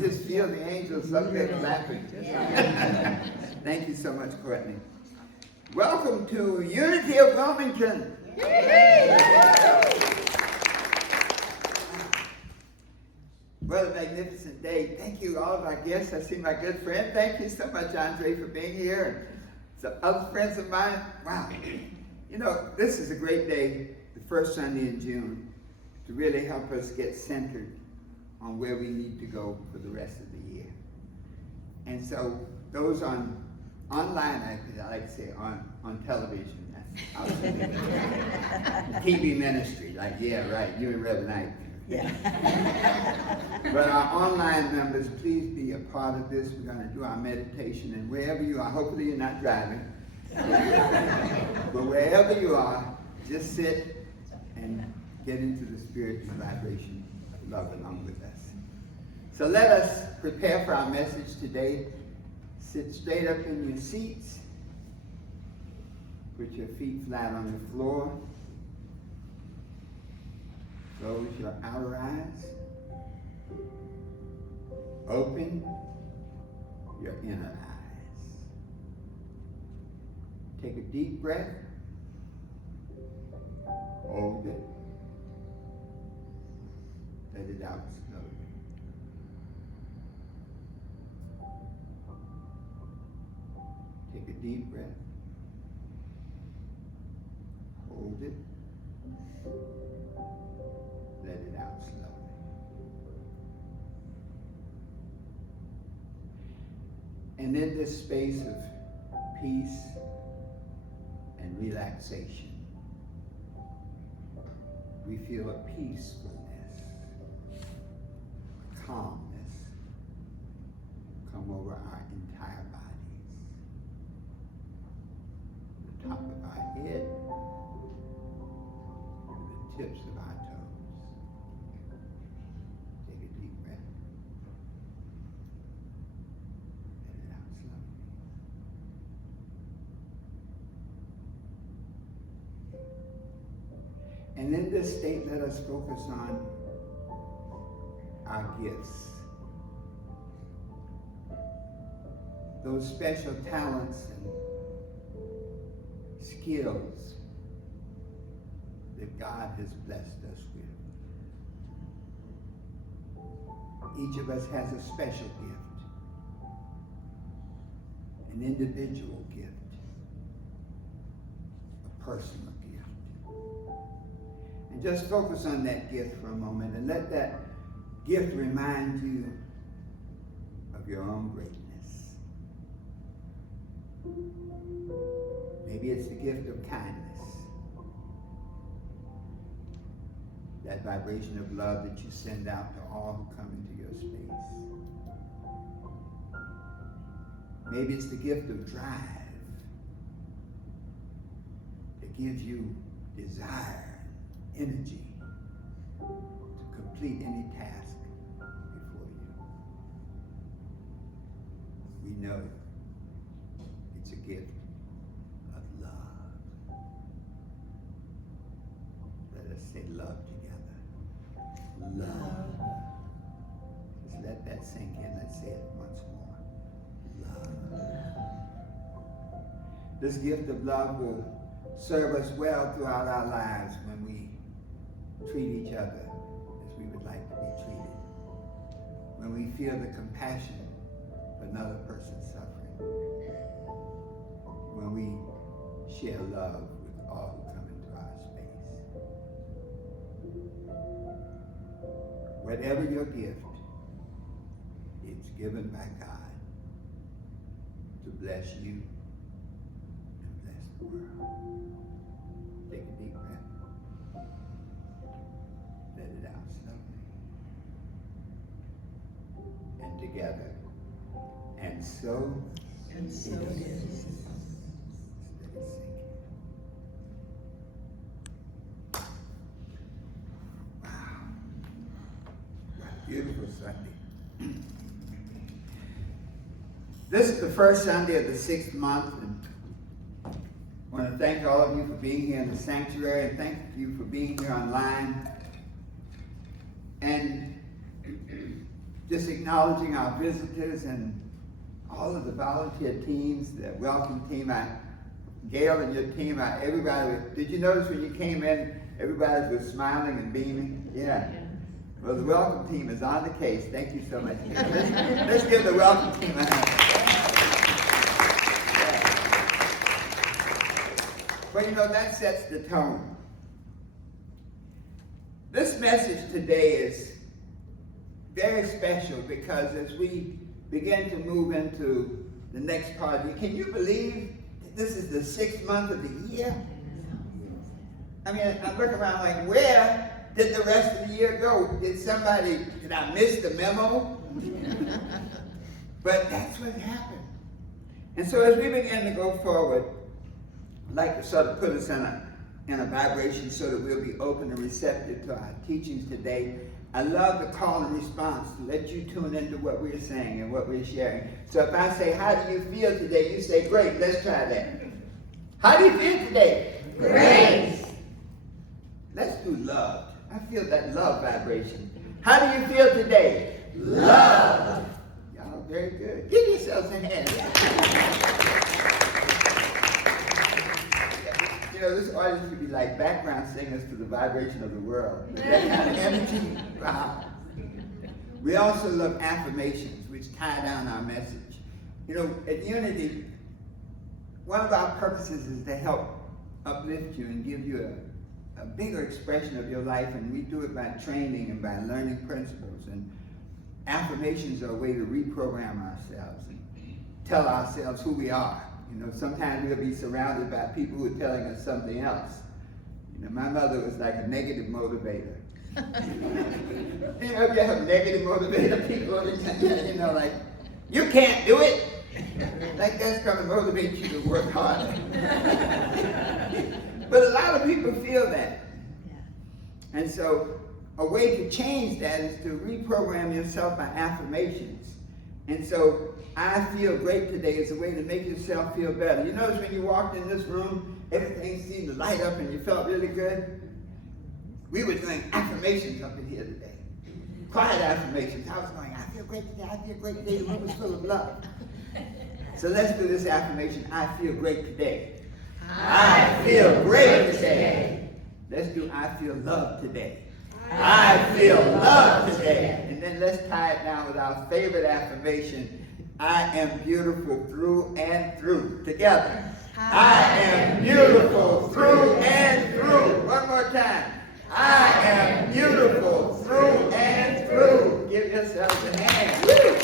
can just feel the angels up there clapping. Thank you so much, Courtney. Welcome to Unity of Wilmington. What a magnificent day. Thank you, all of our guests. I see my good friend. Thank you so much, Andre, for being here. And some other friends of mine. Wow. You know, this is a great day, the first Sunday in June, to really help us get centered on where we need to go for the rest of the year. And so those online, I like to say on television, TV ministry, like, yeah, right, you and Reverend Knight. Yeah. But our online members, please be a part of this. We're going to do our meditation, and wherever you are, hopefully you're not driving, but wherever you are, just sit and get into the spirit and vibration of love along with us. So let us prepare for our message today. Sit straight up in your seats. Put your feet flat on the floor. Close your outer eyes. Open your inner eyes. Take a deep breath. Hold it. Let it out slowly. Take a deep breath. Hold it. Let it out slowly. And in this space of peace and relaxation, we feel a peacefulness, a calmness come over our entire bodies. The top of our head, to the tips of our toes. Take a deep breath. Let it out slowly. And in this state, let us focus on our gifts. Those special talents and skills that God has blessed us with. Each of us has a special gift, an individual gift, a personal gift. And just focus on that gift for a moment and let that gift remind you of your own greatness. Maybe it's the gift of kindness. That vibration of love that you send out to all who come into your space. Maybe it's the gift of drive that gives you desire, energy to complete any task before you. We know it's a gift of love. Let us say love together. Love. Just let that sink in. Let's say it once more. Love. This gift of love will serve us well throughout our lives when we treat each other as we would like to be treated. When we feel the compassion for another person's suffering. When we share love with all who come into our space. Whatever your gift, it's given by God to bless you and bless the world. Take a deep breath. Let it out slowly. And together. And so it is. Let it sink in. Wow. What a beautiful Sunday. This is the first Sunday of the 6th month, and I want to thank all of you for being here in the sanctuary, and thank you for being here online. And just acknowledging our visitors and all of the volunteer teams, the welcome team, Gail and your team, everybody. Did you notice when you came in, everybody was smiling and beaming? Yeah. Well, the welcome team is on the case. Thank you so much. Let's give the welcome team a hand. But you know, that sets the tone. This message today is very special because as we begin to move into the next part, can you believe that this is the 6th month of the year? I mean, I look around like, where did the rest of the year go? Did I miss the memo? But that's what happened. And so as we begin to go forward, I'd like to sort of put us in a vibration so that we'll be open and receptive to our teachings today. I love the call and response to let you tune into what we're saying and what we're sharing. So if I say, how do you feel today? You say, great, let's try that. How do you feel today? Great. Let's do love. I feel that love vibration. How do you feel today? Love. Y'all very good. Give yourselves a hand. You know, this audience would be like background singers to the vibration of the world. That kind of energy. Wow. We also love affirmations, which tie down our message. You know, at Unity, one of our purposes is to help uplift you and give you a bigger expression of your life, and we do it by training and by learning principles. And affirmations are a way to reprogram ourselves and tell ourselves who we are. You know, sometimes we'll be surrounded by people who are telling us something else. You know, my mother was like a negative motivator. You know, if you have negative motivator people, you know, like, you can't do it. Like that's going to motivate you to work harder. But a lot of people feel that. And so a way to change that is to reprogram yourself by affirmations. And so I feel great today is a way to make yourself feel better. You notice when you walked in this room, everything seemed to light up and you felt really good? We were doing affirmations up in here today. Quiet affirmations. I was going, I feel great today, I feel great today. The room was full of love. So let's do this affirmation. I feel great today. I feel great today. Let's do I feel love today. I feel love today. And then let's tie it down with our favorite affirmation. I am beautiful through and through. Together. I am beautiful through and through. One more time. I am beautiful through and through. Give yourself a hand. Woo!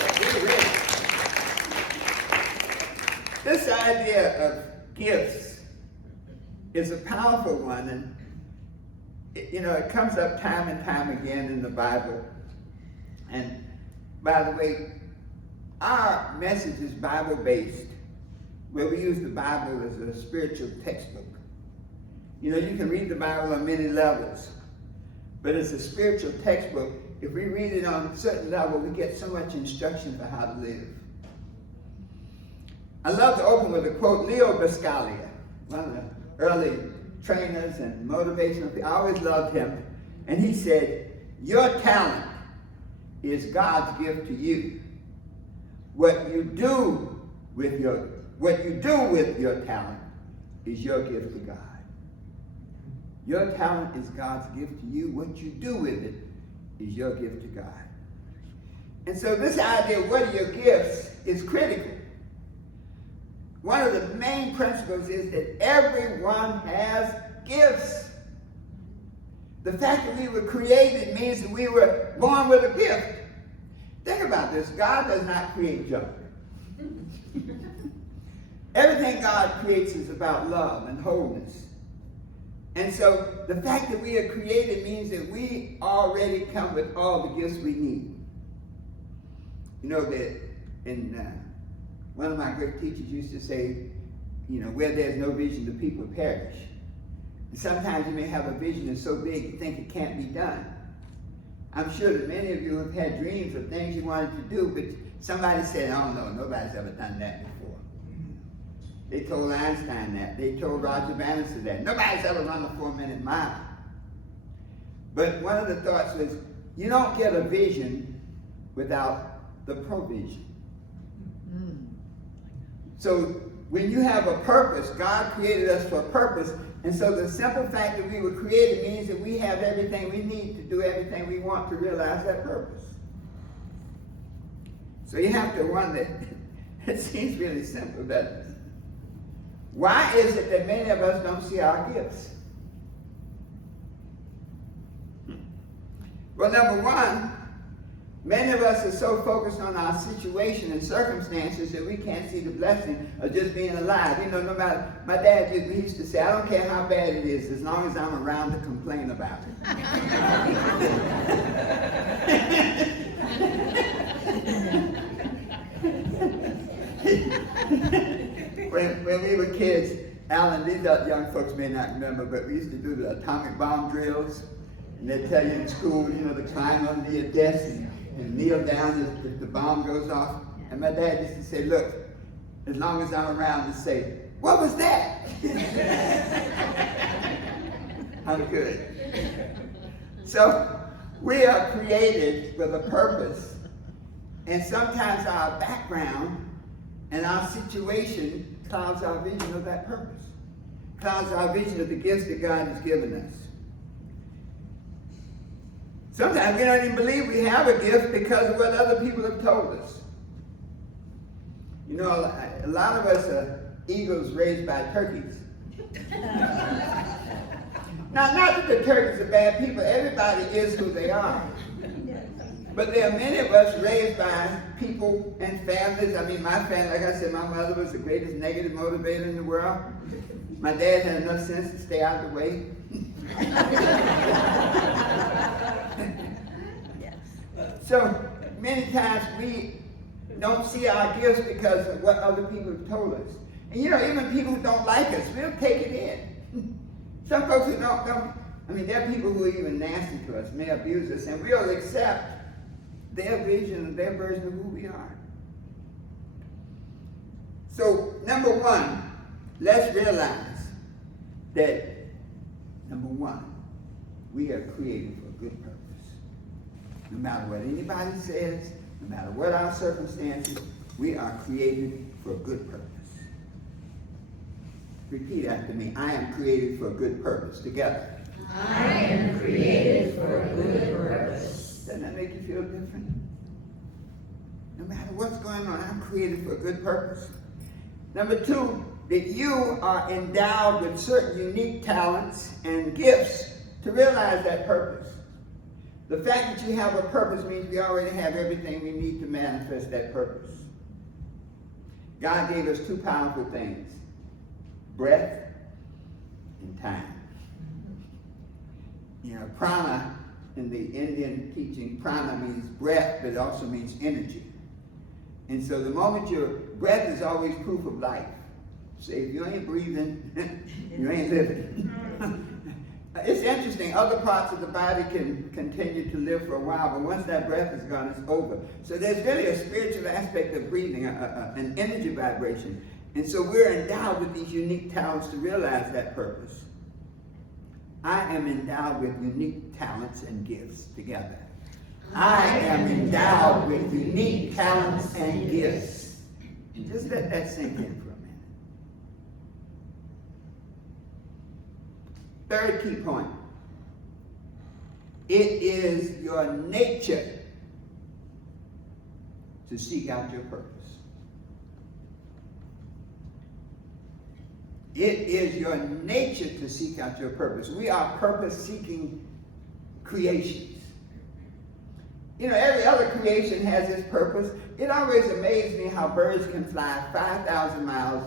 This idea of gifts is a powerful one, and it comes up time and time again in the Bible. And by the way, our message is Bible-based, where we use the Bible as a spiritual textbook. You know, you can read the Bible on many levels, but it's a spiritual textbook. If we read it on a certain level, we get so much instruction for how to live. I love to open with a quote. Leo Buscaglia, one of the early trainers and motivational people, I always loved him. And he said, your talent is God's gift to you. What you do with your talent is your gift to God. Your talent is God's gift to you. What you do with it is your gift to God. And so this idea of what are your gifts is critical. One of the main principles is that everyone has gifts. The fact that we were created means that we were born with a gift. Think about this. God does not create junk. Everything God creates is about love and wholeness. And so the fact that we are created means that we already come with all the gifts we need. You know that one of my great teachers used to say, where there's no vision, the people perish. And sometimes you may have a vision that's so big you think it can't be done. I'm sure that many of you have had dreams of things you wanted to do, but somebody said, oh no, nobody's ever done that before. They told Einstein that. They told Roger Bannister that. Nobody's ever run a 4-minute mile. But one of the thoughts was, you don't get a vision without the provision. So when you have a purpose, God created us for a purpose, and so the simple fact that we were created means that we have everything we need to do everything we want to realize that purpose. So you have to wonder, it seems really simple, doesn't it? Why is it that many of us don't see our gifts? Well, number one, many of us are so focused on our situation and circumstances that we can't see the blessing of just being alive. You know, no matter, my dad used to say, I don't care how bad it is, as long as I'm around to complain about it. When we were kids, Alan, these young folks may not remember, but we used to do the atomic bomb drills. And they'd tell you in school, you know, to climb under your desk and kneel down as the bomb goes off. And my dad used to say, look, as long as I'm around to say, what was that? I'm good. So we are created with a purpose. And sometimes our background and our situation clouds our vision of that purpose. Clouds our vision of the gifts that God has given us. Sometimes we don't even believe we have a gift because of what other people have told us. You know, a lot of us are eagles raised by turkeys. Now, not that the turkeys are bad people. Everybody is who they are. But there are many of us raised by people and families. I mean, my family, like I said, my mother was the greatest negative motivator in the world. My dad had enough sense to stay out of the way. So many times we don't see our gifts because of what other people have told us. And you know, even people who don't like us, we'll take it in. Some folks who don't, I mean, there are people who are even nasty to us, may abuse us, and we'll accept their vision, their version of who we are. So, number one, let's realize that, number one, we are created for a good purpose. No matter what anybody says, no matter what our circumstances, we are created for a good purpose. Repeat after me. I am created for a good purpose. Together. I am created for a good purpose. Doesn't that make you feel different? No matter what's going on, I'm created for a good purpose. Number two, that you are endowed with certain unique talents and gifts to realize that purpose. The fact that you have a purpose means we already have everything we need to manifest that purpose. God gave us two powerful things, breath and time. You know, prana, in the Indian teaching, prana means breath, but it also means energy. And so the moment your breath is always proof of life. Say, if you ain't breathing, you ain't living. It's interesting, other parts of the body can continue to live for a while, but once that breath is gone, it's over. So there's really a spiritual aspect of breathing, an energy vibration. And so we're endowed with these unique talents to realize that purpose. I am endowed with unique talents and gifts. Together. I am endowed with unique talents and gifts. And just let that sink in for a minute. Third key point. It is your nature to seek out your purpose. It is your nature to seek out your purpose. We are purpose-seeking creations. You know, every other creation has its purpose. It always amazed me how birds can fly 5,000 miles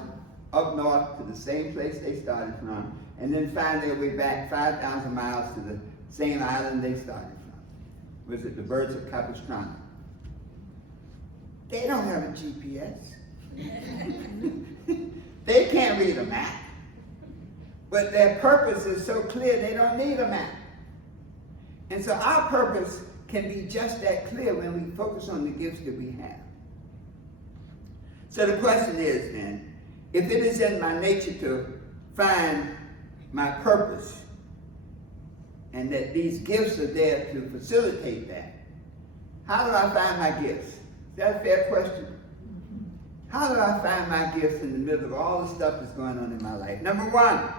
up north to the same place they started from, and then find their way back 5,000 miles to the same island they started from. Was it the birds of Capistrano? They don't have a GPS. They can't read a map. But their purpose is so clear they don't need a map. And so our purpose can be just that clear when we focus on the gifts that we have. So the question is then, if it is in my nature to find my purpose, and that these gifts are there to facilitate that, How do I find my gifts? Is that a fair question? How do I find my gifts in the middle of all the stuff that's going on in my life? Number one,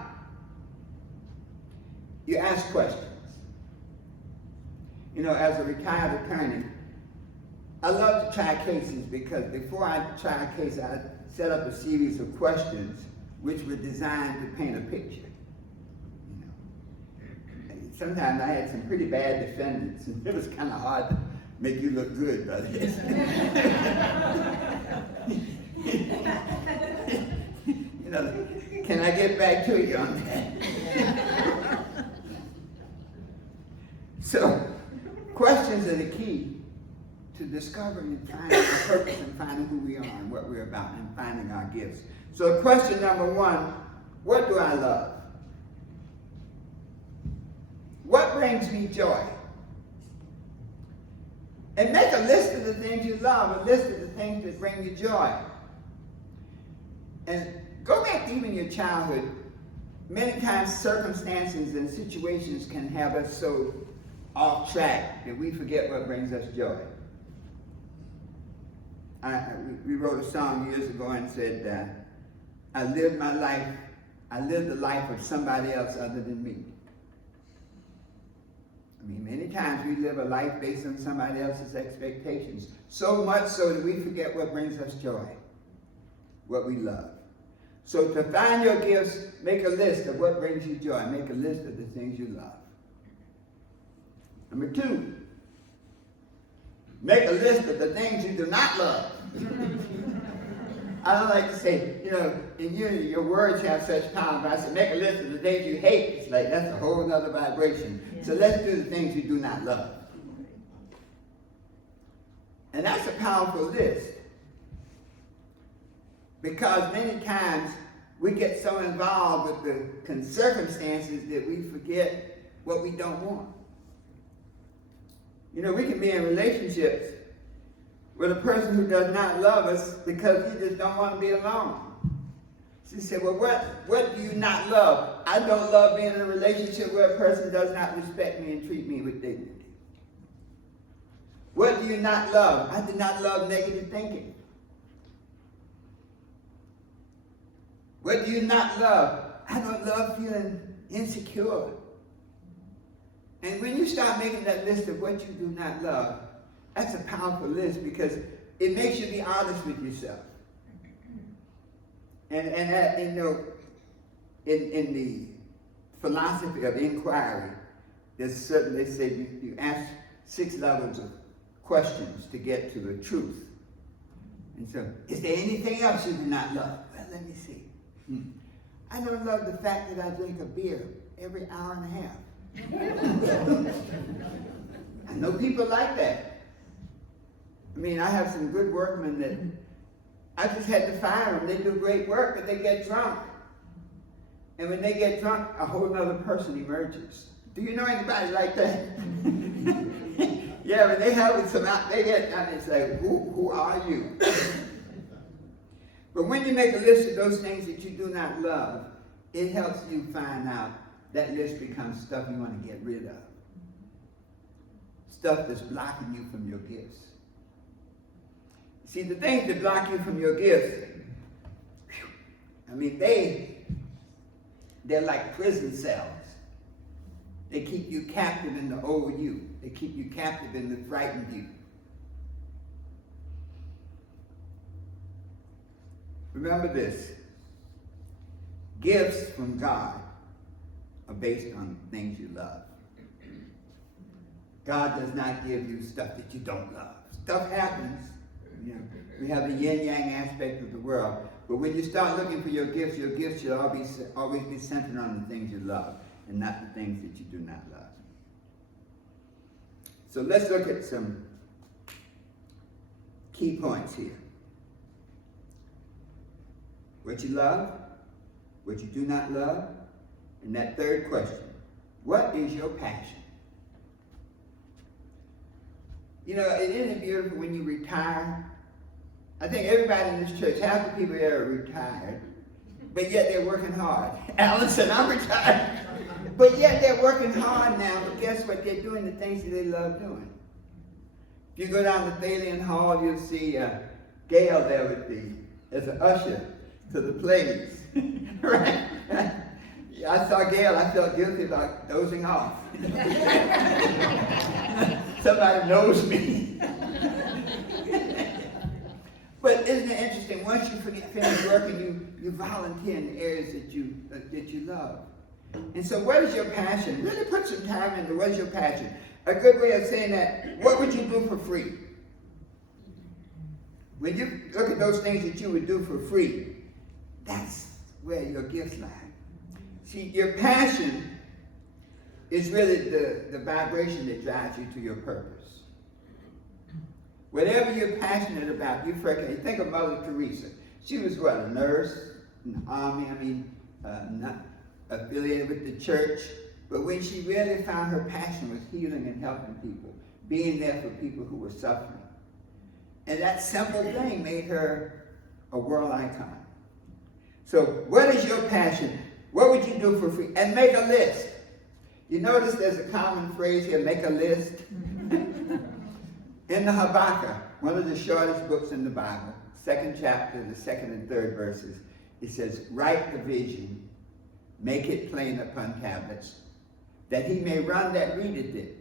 you ask questions. You know, as a retired attorney, I love to try cases because before I try a case, I set up a series of questions which were designed to paint a picture. You know, and sometimes I had some pretty bad defendants, and it was kind of hard to make you look good, brother. You know, can I get back to you on that? So, questions are the key to discovering and finding our purpose and finding who we are and what we're about and finding our gifts. So question number one, what do I love? What brings me joy? And make a list of the things you love, a list of the things that bring you joy. And go back to even your childhood. Many times circumstances and situations can have us so off track that we forget what brings us joy. We wrote a song years ago and said, I lived the life of somebody else other than me. I mean, many times we live a life based on somebody else's expectations, so much so that we forget what brings us joy, what we love. So to find your gifts, make a list of what brings you joy. Make a list of the things you love. Number two, make a list of the things you do not love. I don't like to say, you know, in unity, your words have such power, but I say, make a list of the things you hate. It's like, that's a whole other vibration. Yeah. So let's do the things you do not love. And that's a powerful list. Because many times we get so involved with the circumstances that we forget what we don't want. You know, we can be in relationships with a person who does not love us because we just don't want to be alone. She said, well, what do you not love? I don't love being in a relationship where a person does not respect me and treat me with dignity. What do you not love? I do not love negative thinking. What do you not love? I don't love feeling insecure. And when you start making that list of what you do not love, that's a powerful list because it makes you be honest with yourself. And that, you know, in the philosophy of inquiry, there's certain, they say you ask 6 levels of questions to get to the truth. And so, is there anything else you do not love? Well, let me see. I don't love the fact that I drink a beer every hour and a half. I know people like that. I mean, I have some good workmen that I just had to fire them. They do great work, but they get drunk. And when they get drunk, a whole other person emerges. Do you know anybody like that? Yeah, when they have some out, they get, and it's like, who are you? But when you make a list of those things that you do not love, it helps you find out that list becomes stuff you want to get rid of. Stuff that's blocking you from your gifts. See, the things that block you from your gifts, I mean, they're like prison cells. They keep you captive in the old you. They keep you captive in the frightened you. Remember this. Gifts from God are based on things you love. God does not give you stuff that you don't love. Stuff happens. You know, we have the yin-yang aspect of the world. But when you start looking for your gifts should always be centered on the things you love and not the things that you do not love. So let's look at some key points here. What you love, what you do not love, and that third question, what is your passion? You know, it isn't beautiful when you retire. I think everybody in this church, half the people here are retired, but yet they're working hard. Allison, I'm retired. But yet they're working hard now, but guess what? They're doing the things that they love doing. If you go down to Thalian Hall, you'll see Gail there as an usher to the plays. Right? I saw Gail, I felt guilty about dozing off. Somebody knows me. But isn't it interesting? Once you finish working, you volunteer in the areas that you love. And so what is your passion? Really put some time into what is your passion. A good way of saying that, what would you do for free? When you look at those things that you would do for free, that's where your gifts lie. See, your passion is really the vibration that drives you to your purpose. Whatever you're passionate about, you think of Mother Teresa. She was what, a nurse in the army, not affiliated with the church. But when she really found her passion was healing and helping people, being there for people who were suffering. And that simple thing made her a world icon. So what is your passion? What would you do for free? And make a list. You notice there's a common phrase here, make a list. In the Habakkuk, one of the shortest books in the Bible, 2nd chapter, the 2nd and 3rd verses, it says, write the vision, make it plain upon tablets, that he may run that readeth it.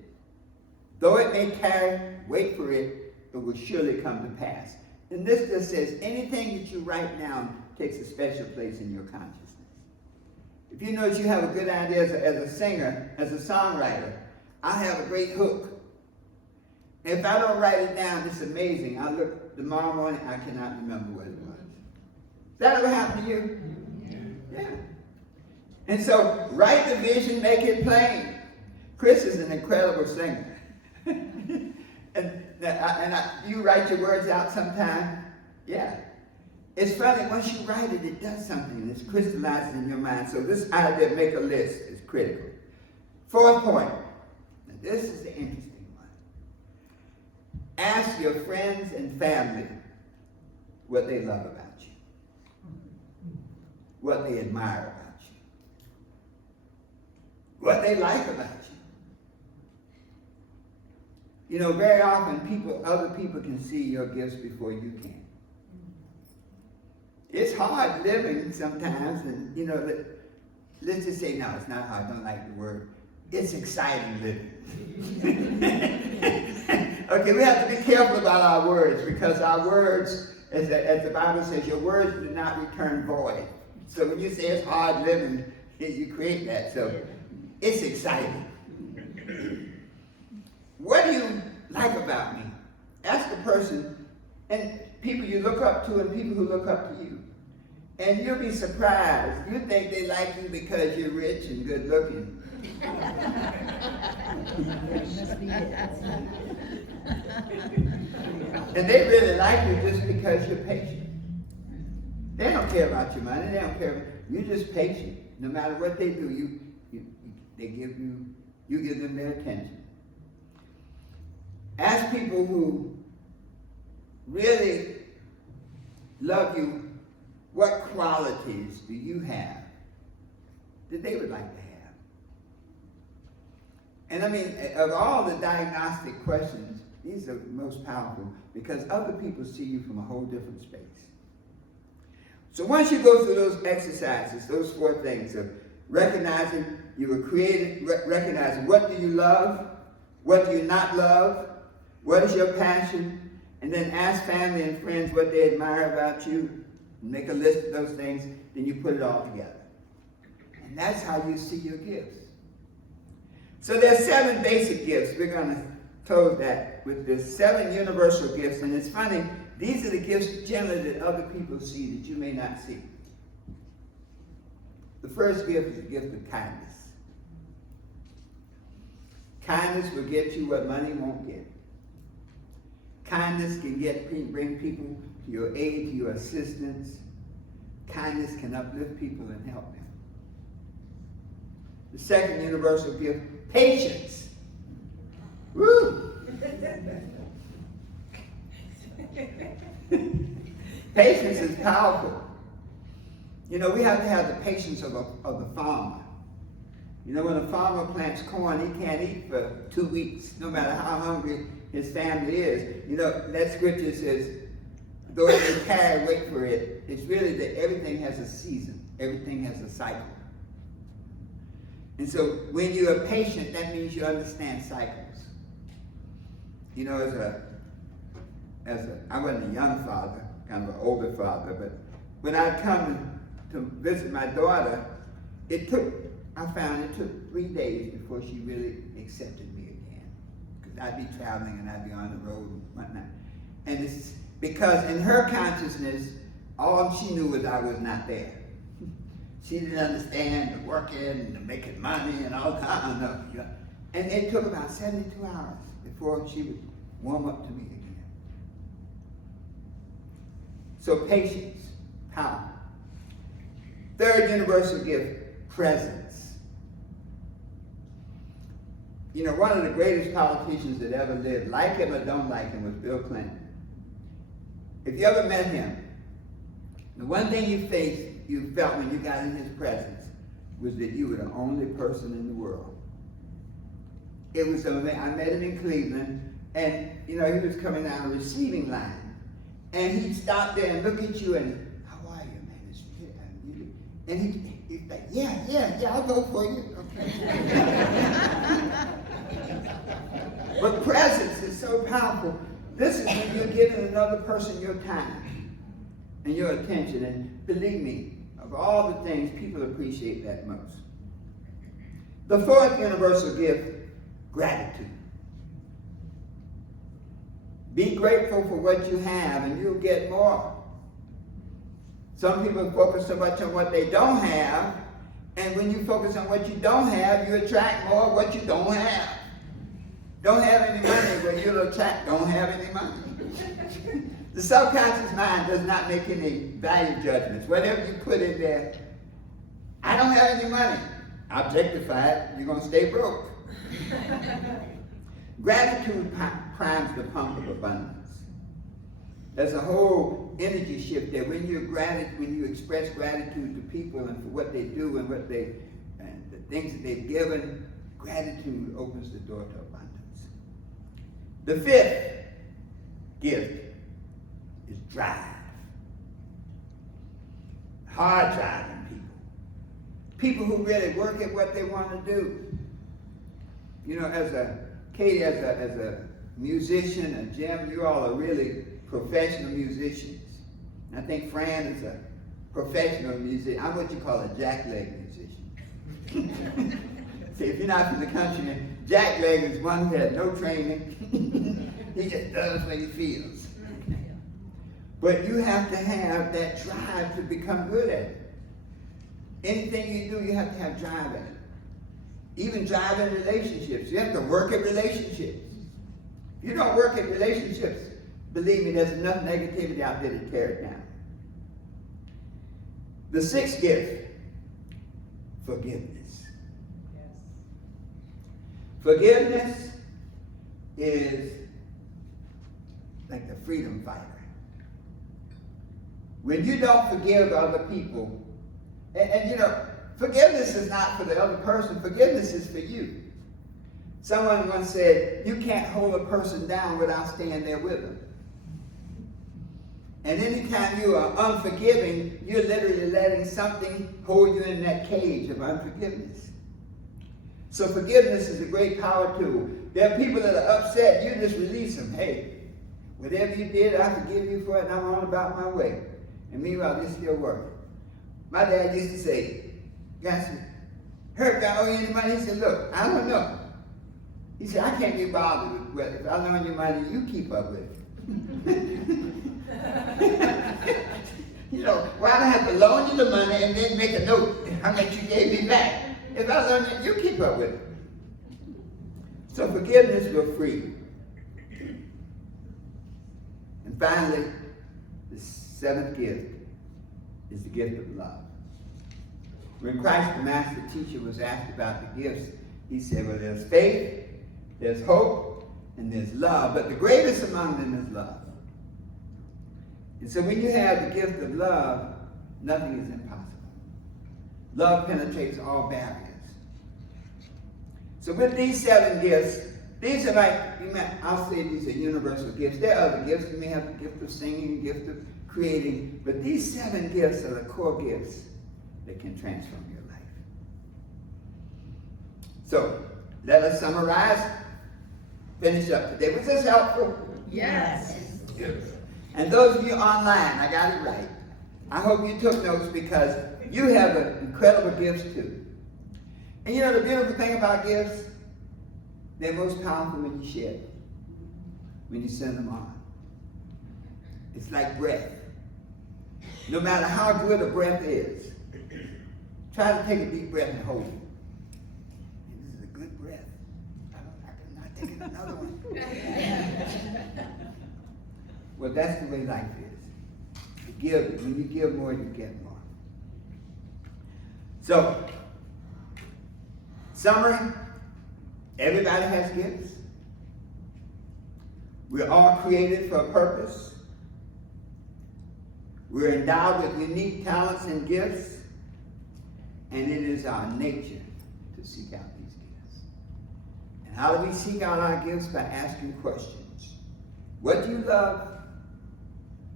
Though it may tarry, wait for it, it will surely come to pass. And this just says, anything that you write down takes a special place in your consciousness. If you notice you have a good idea as a singer, as a songwriter, I have a great hook. If I don't write it down, it's amazing. I look tomorrow morning, I cannot remember what it was. That ever happened to you? Yeah. And so, write the vision, make it plain. Chris is an incredible singer. You write your words out sometime? Yeah. It's funny, once you write it, it does something. It's crystallized in your mind. So this idea, make a list, is critical. 4th point. Now this is the interesting one. Ask your friends and family what they love about you. What they admire about you. What they like about you. You know, very often other people can see your gifts before you can. It's hard living sometimes, and you know, let's just say, no, it's not hard, I don't like the word. It's exciting living. Okay, we have to be careful about our words, because our words, as the Bible says, your words do not return void. So when you say it's hard living, you create that. So it's exciting. What do you like about me? Ask a person, and people you look up to and people who look up to you. And you'll be surprised. You think they like you because you're rich and good looking. And they really like you just because you're patient. They don't care about your money. They don't care. You're just patient. No matter what they do, you give them their attention. Ask people who really love you, what qualities do you have that they would like to have? And I mean, of all the diagnostic questions, these are the most powerful because other people see you from a whole different space. So once you go through those exercises, those 4 things of recognizing you were created, recognizing what do you love, what do you not love, what is your passion, and then ask family and friends what they admire about you, make a list of those things, then you put it all together. And that's how you see your gifts. So there's 7 basic gifts. We're going to close that with the 7 universal gifts. And it's funny, these are the gifts generally that other people see that you may not see. The first gift is the gift of kindness. Kindness will get you what money won't get. Kindness can bring people to your aid, to your assistance. Kindness can uplift people and help them. The second universal gift, patience. Woo! Patience is powerful. You know, we have to have the patience of the farmer. You know, when a farmer plants corn, he can't eat for 2 weeks, no matter how hungry his family is. You know, that scripture says, though it may carry weight for it, it's really that everything has a season. Everything has a cycle. And so when you're patient, that means you understand cycles. You know, I wasn't a young father, kind of an older father, but when I'd come to visit my daughter, I found it took 3 days before she really accepted me again. Because I'd be traveling and I'd be on the road and whatnot. And it's because in her consciousness, all she knew was I was not there. She didn't understand the working and the making money and all kind of stuff. And it took about 72 hours before she would warm up to me again. So patience, power. Third universal gift, presence. You know, one of the greatest politicians that ever lived, like him or don't like him, was Bill Clinton. If you ever met him, the one thing you felt when you got in his presence was that you were the only person in the world. It was I met him in Cleveland, and you know, he was coming down a receiving line, and he'd stop there and look at you and, how are you, man? It's good. And he'd like, yeah, I'll go for you. Okay. But presence is so powerful. This is when you're giving another person your time and your attention. And believe me, of all the things, people appreciate that most. The fourth universal gift, gratitude. Be grateful for what you have and you'll get more. Some people focus so much on what they don't have, and when you focus on what you don't have, you attract more of what you don't have. Don't have any money, well, you'll attract don't have any money. The subconscious mind does not make any value judgments. Whatever you put in there, I don't have any money. Objectify it, you're going to stay broke. Gratitude primes the pump of abundance. There's a whole energy shift there. When you express gratitude to people and for what they do and the things that they've given, gratitude opens the door to abundance. The fifth gift is drive. Hard driving people. People who really work at what they want to do. You know, Katie, as a musician, and Jim, you all are really professional musicians. And I think Fran is a professional musician. I'm what you call a jackleg musician. See, if you're not from the country, jackleg is one who has no training. He just does what he feels. But you have to have that drive to become good at it. Anything you do, you have to have drive at it. Even drive in relationships. You have to work at relationships. If you don't work at relationships, believe me, there's enough negativity out there to tear it down. The sixth gift, forgiveness. Yes. Forgiveness is like the freedom fighter. When you don't forgive other people, and you know, forgiveness is not for the other person, forgiveness is for you. Someone once said, you can't hold a person down without staying there with them. And anytime you are unforgiving, you're literally letting something hold you in that cage of unforgiveness. So forgiveness is a great power tool. There are people that are upset, you just release them. Hey, whatever you did, I forgive you for it, and I'm on about my way. And meanwhile, this still works. My dad used to say, guys, Herb, I owe you any money? He said, look, I don't know. He said, I can't be bothered with it. If I loan you money, you keep up with it. You know, why do I have to loan you the money and then make a note how much you gave me back? If I loan you, you keep up with it. So forgiveness will free. And finally, the seventh gift is the gift of love. When Christ, the master teacher, was asked about the gifts, he said, well, there's faith, there's hope, and there's love. But the greatest among them is love. And so when you have the gift of love, nothing is impossible. Love penetrates all barriers. So with these 7 gifts, These are like, I'll say these are universal gifts. There are other gifts. You may have the gift of singing, gift of creating, but these 7 gifts are the core gifts that can transform your life. So, let us summarize, finish up today. Was this helpful? Yes. Good. And those of you online, I got it right. I hope you took notes because you have incredible gifts too. And you know the beautiful thing about gifts? They're most powerful when you share them, when you send them on. It's like breath. No matter how good a breath is, try to take a deep breath and hold it. This is a good breath. I'm not taking another one. Well, that's the way life is. You give, when you give more, you get more. So, summary, everybody has gifts. We're all created for a purpose. We're endowed with unique talents and gifts, and it is our nature to seek out these gifts. And how do we seek out our gifts? By asking questions. What do you love?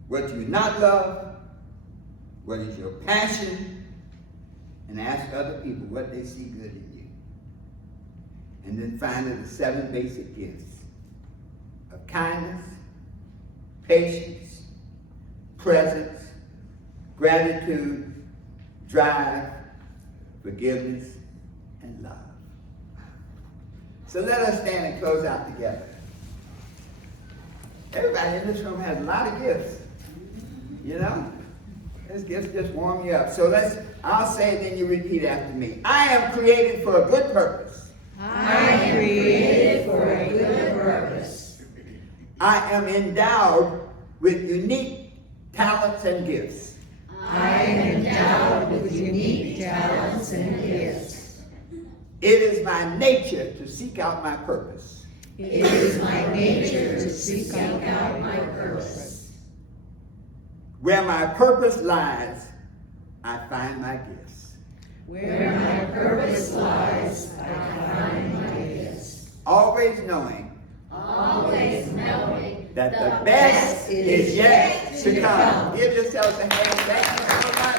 What do you not love? What is your passion? And ask other people what they see good in you. And then finally, the 7 basic gifts of kindness, patience, presence, gratitude, drive, forgiveness, and love. So let us stand and close out together. Everybody in this room has a lot of gifts. You know? Those gifts just warm you up. So I'll say it, then you repeat after me. I am created for a good purpose. I am created for a good purpose. I am endowed with unique talents and gifts. I am endowed with unique talents and gifts. It is my nature to seek out my purpose. It is my nature to seek out my purpose. Where my purpose lies, I find my gifts. Where my purpose lies, I find my gifts. Always knowing Always knowing that the best is yet to come. Give yourselves a hand. Thank you so much.